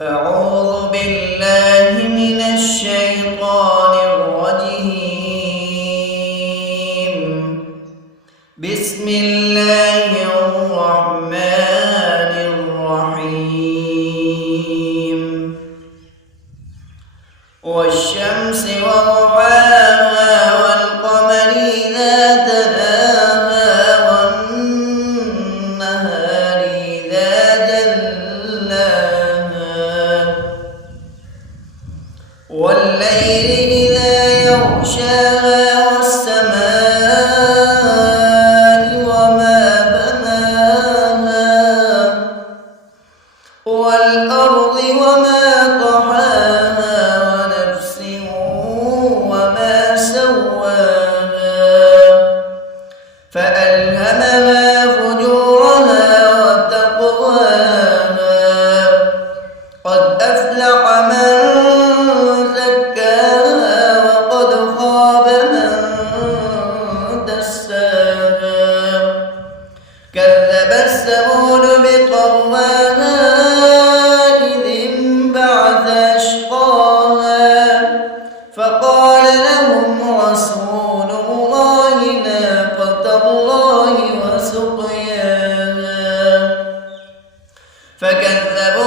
أعوذ بالله من الشيطان الرجيم. بسم الله الرحمن الرحيم. والشمس وضحاها والقمر إذا تلاها والنهار إذا جلاها والليل إذا يغشاها والسماء وما بناها والأرض وما طحاها ونفس وما سواها فألهمها فجورها وتقواها قد أفلح من زكاها وقد خاب من دساها كذبت ثمود بطغواها إذ انبعث أشقاها فقال لهم رسول الله ناقة الله وسقياها فكذبوا